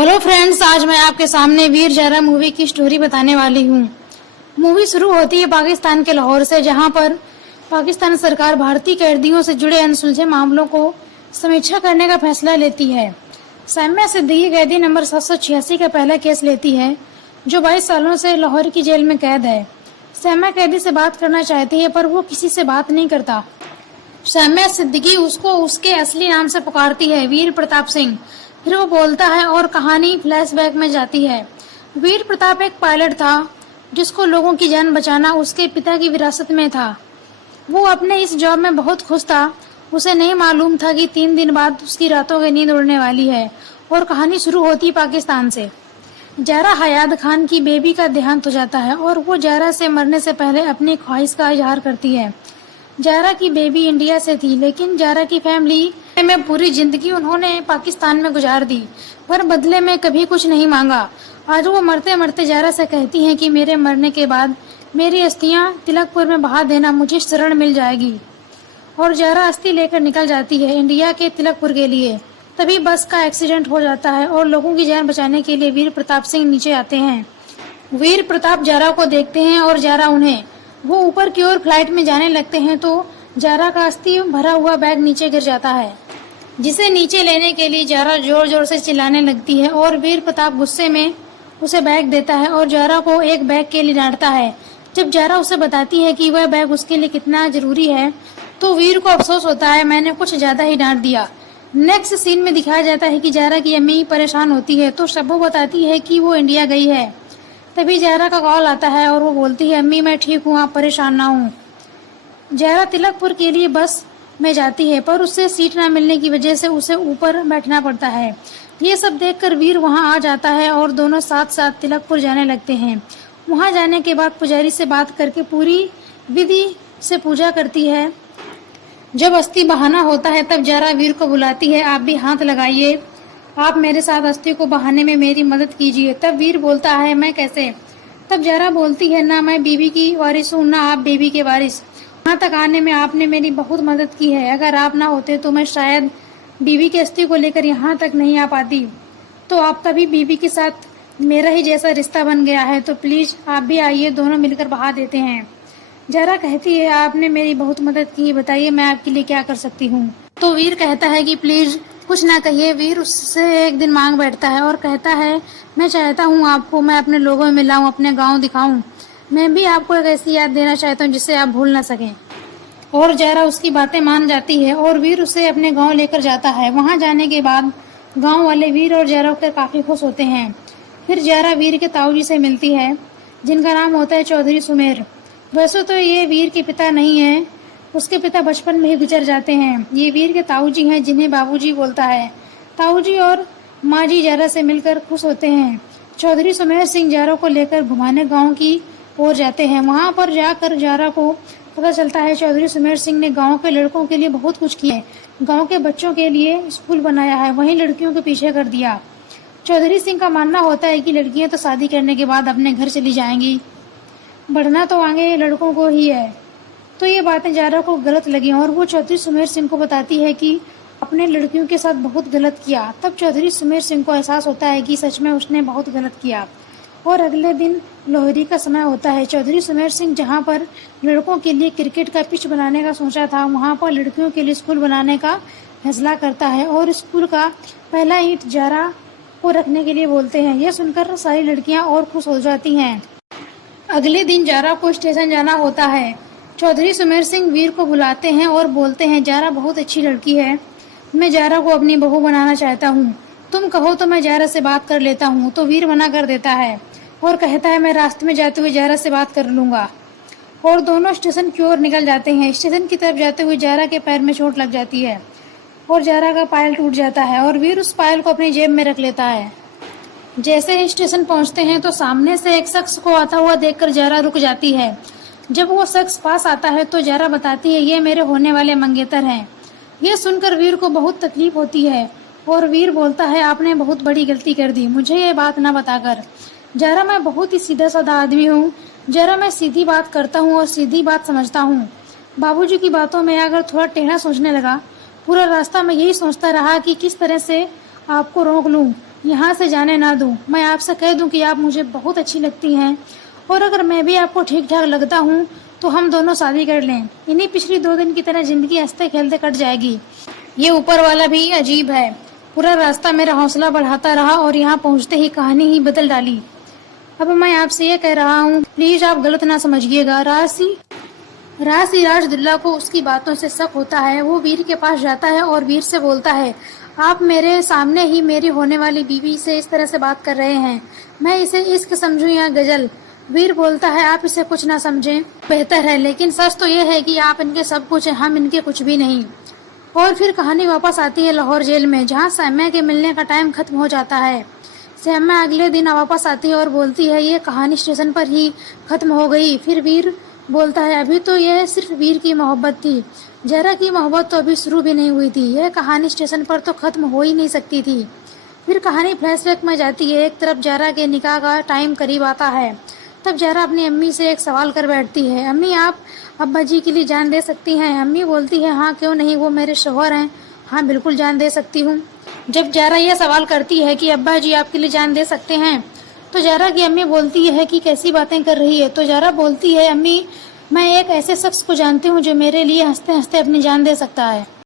Hello friends, आज मैं आपके सामने वीर ज़ारा मूवी की स्टोरी बताने वाली हूँ। मूवी शुरू होती है पाकिस्तान के लाहौर से, जहाँ पर पाकिस्तान सरकार भारतीय कैदियों से जुड़े अनसुलझे मामलों को समीक्षा करने का फैसला लेती है। साम्या सिद्दीकी कैदी नंबर 786 का पहला केस लेती है, जो 22 सालों से लाहौर की जेल में कैद है। साम्या कैदी से बात करना चाहती है, पर वो किसी से बात नहीं करता। साम्या सिद्दीकी उसको उसके असली नाम से पुकारती है, वीर प्रताप सिंह। फिर वो बोलता है और कहानी फ्लैशबैक में जाती है। वीर प्रताप एक पायलट था, जिसको लोगों की जान बचाना उसके पिता की विरासत में था। वो अपने इस जॉब में बहुत खुश था। उसे नहीं मालूम था कि 3 दिन बाद उसकी रातों की नींद उड़ने वाली है। और कहानी शुरू होती पाकिस्तान से। ज़ारा हयात खान की बेबी का देहांत हो जाता है और वो ज़ारा से मरने से पहले अपनी ख्वाहिश का इजहार करती है। ज़ारा की बेबी इंडिया से थी, लेकिन ज़ारा की फैमिली में पूरी जिंदगी उन्होंने पाकिस्तान में गुजार दी, पर बदले में कभी कुछ नहीं मांगा। आज वो मरते मरते ज़ारा से कहती हैं कि मेरे मरने के बाद मेरी अस्थियां तिलकपुर में बहा देना, मुझे शरण मिल जाएगी। और ज़ारा अस्थि लेकर निकल जाती है इंडिया के तिलकपुर के लिए। तभी बस का एक्सीडेंट हो जाता है और लोगों की जान बचाने के लिए वीर प्रताप सिंह नीचे आते हैं। वीर प्रताप ज़ारा को देखते हैं और ज़ारा उन्हें। वो ऊपर की ओर फ्लाइट में जाने लगते हैं तो ज़ारा का अस्थि भरा हुआ बैग नीचे गिर जाता है, जिसे नीचे लेने के लिए ज़ारा जोर जोर से चिल्लाने लगती है और वीर प्रताप गुस्से में उसे बैग देता है और ज़ारा को एक बैग के लिए डांटता है। जब ज़ारा उसे बताती है कि वह बैग उसके लिए कितना जरूरी है, तो वीर को अफसोस होता है, मैंने कुछ ज्यादा ही डांट दिया। नेक्स्ट सीन में दिखाया जाता है कि ज़ारा की अम्मी परेशान होती है, तो शब्बू बताती है कि वो इंडिया गई है। तभी ज़ारा का कॉल आता है और वो बोलती है, अम्मी मैं ठीक हूँ, आप परेशान ना हूँ। ज़ारा तिलकपुर के लिए बस में जाती है, पर उससे सीट ना मिलने की वजह से उसे ऊपर बैठना पड़ता है। ये सब देखकर वीर वहां आ जाता है और दोनों साथ साथ तिलकपुर जाने लगते हैं। वहां जाने के बाद पुजारी से बात करके पूरी विधि से पूजा करती है। जब अस्थि बहाना होता है तब ज़ारा वीर को बुलाती है, आप भी हाथ लगाइए, आप मेरे साथ अस्थि को बहाने में मेरी मदद कीजिए। तब वीर बोलता है, मैं कैसे? तब ज़ारा बोलती है, ना मैं बीवी की वारिस हूँ, ना आप बेबी के वारिस। यहाँ तक आने में आपने मेरी बहुत मदद की है। अगर आप ना होते तो मैं शायद बीवी की अस्थि को लेकर यहाँ तक नहीं आ पाती। तो आप तभी बीवी के साथ मेरा ही जैसा रिश्ता बन गया है, तो प्लीज आप भी आइए, दोनों मिलकर बहा देते हैं। ज़ारा कहती है, आपने मेरी बहुत मदद की, बताइए मैं आपके लिए क्या कर सकती हूँ। तो वीर कहता है कि प्लीज कुछ ना कहिए। वीर उससे एक दिन मांग बैठता है और कहता है, मैं चाहता हूँ आपको मैं अपने लोगों में मिलाऊं, अपने गांव दिखाऊं। मैं भी आपको एक ऐसी याद देना चाहता हूँ जिससे आप भूल ना सकें। और ज़ारा उसकी बातें मान जाती है और वीर उसे अपने गांव लेकर जाता है। वहां जाने के बाद गांव वाले वीर और ज़ारा पर काफी खुश होते हैं। फिर ज़ारा वीर के ताऊजी से मिलती है, जिनका नाम होता है चौधरी सुमेर। वैसे तो ये वीर के पिता नहीं है, उसके पिता बचपन में ही गुजर जाते हैं। ये वीर के ताऊजी हैं, जिन्हें बाबूजी बोलता है। ताऊजी और माँ जी ज़ारा से मिलकर खुश होते हैं। चौधरी सुमेर सिंह ज़ारा को लेकर घुमाने गांव की ओर जाते हैं। वहां पर जाकर ज़ारा को पता चलता है चौधरी सुमेर सिंह ने गांव के लड़कों के लिए बहुत कुछ किया है। गांव के बच्चों के लिए स्कूल बनाया है, वहीं लड़कियों के पीछे कर दिया। चौधरी सिंह का मानना होता है कि लड़कियां तो शादी करने के बाद अपने घर चली जाएंगी, बढ़ना तो आगे लड़कों को ही है। तो ये बातें ज़ारा को गलत लगी और वो चौधरी सुमेर सिंह को बताती है कि अपने लड़कियों के साथ बहुत गलत किया। तब चौधरी सुमेर सिंह को एहसास होता है कि सच में उसने बहुत गलत किया। और अगले दिन लोहरी का समय होता है। चौधरी सुमेर सिंह जहाँ पर लड़कों के लिए क्रिकेट का पिच बनाने का सोचा था, वहाँ पर लड़कियों के लिए स्कूल बनाने का फैसला करता है और स्कूल का पहला ईंट ज़ारा को रखने के लिए बोलते हैं। यह सुनकर सारी लड़कियाँ और खुश हो जाती हैं। अगले दिन ज़ारा को स्टेशन जाना होता है। चौधरी सुमेर सिंह वीर को बुलाते हैं और बोलते हैं, ज़ारा बहुत अच्छी लड़की है, मैं ज़ारा को अपनी बहू बनाना चाहता हूँ, तुम कहो तो मैं ज़ारा से बात कर लेता हूँ। तो वीर मना कर देता है और कहता है, मैं रास्ते में जाते हुए ज़ारा से बात कर लूँगा। और दोनों स्टेशन की ओर निकल जाते हैं। स्टेशन की तरफ जाते हुए ज़ारा के पैर में चोट लग जाती है और ज़ारा का पायल टूट जाता है और वीर उस पायल को अपनी जेब में रख लेता है। जैसे ही स्टेशन पहुंचते हैं तो सामने से एक शख्स को आता हुआ देखकर ज़ारा रुक जाती है। जब वो शख्स पास आता है तो ज़ारा बताती है, ये मेरे होने वाले मंगेतर हैं। ये सुनकर वीर को बहुत तकलीफ होती है और वीर बोलता है, आपने बहुत बड़ी गलती कर दी मुझे ये बात ना बताकर। ज़ारा मैं बहुत ही सीधा साधा आदमी हूँ, ज़ारा मैं सीधी बात करता हूँ और सीधी बात समझता हूँ। बाबूजी की बातों में अगर थोड़ा टेढ़ा सोचने लगा। पूरा रास्ता मैं यही सोचता रहा कि किस तरह से आपको रोक लूँ, यहाँ से जाने ना दूं। मैं आपसे कह दूं कि आप मुझे बहुत अच्छी लगती हैं और अगर मैं भी आपको ठीक ठाक लगता हूँ तो हम दोनों शादी कर लें। इन्हीं पिछली 2 दिन की तरह जिंदगी हंसते खेलते कट जाएगी। ये ऊपर वाला भी अजीब है। पूरा रास्ता मेरा हौसला बढ़ाता रहा और यहाँ पहुँचते ही कहानी ही बदल डाली। अब मैं आपसे ये कह रहा हूँ, प्लीज आप गलत ना समझिएगा। राजदुल्ला को उसकी बातों से शक होता है। वो वीर के पास जाता है और वीर से बोलता है, आप मेरे सामने ही मेरी होने वाली बीवी से इस तरह से बात कर रहे हैं, मैं इसे इश्क समझूं या गजल। वीर बोलता है, आप इसे कुछ ना समझें, बेहतर है, लेकिन सच तो ये है कि आप इनके सब कुछ हैं, हम इनके कुछ भी नहीं। और फिर कहानी वापस आती है लाहौर जेल में, जहाँ सैम्या के मिलने का टाइम खत्म हो जाता है। सैम्या अगले दिन वापस आती है और बोलती है, ये कहानी स्टेशन पर ही खत्म हो गई। फिर वीर बोलता है, अभी तो यह सिर्फ वीर की मोहब्बत थी, जरा की मोहब्बत तो अभी शुरू भी नहीं हुई थी, यह कहानी स्टेशन पर तो खत्म हो ही नहीं सकती थी। फिर कहानी फ्लैशबैक में जाती है। एक तरफ जारा के निकाह का टाइम करीब आता है। तब जारा अपनी अम्मी से एक सवाल कर बैठती है, अम्मी आप अब्बा जी के लिए जान दे सकती हैं? अम्मी बोलती है, हाँ क्यों नहीं, वो मेरे शौहर हैं, हाँ बिल्कुल जान दे सकती हूँ। जब जारा यह सवाल करती है कि अब्बा जी आपके लिए जान दे सकते हैं, तो जारा की अम्मी बोलती है कि कैसी बातें कर रही है। तो जारा बोलती है, अम्मी मैं एक ऐसे शख्स को जानती हूँ जो मेरे लिए हंसते हंसते अपनी जान दे सकता है।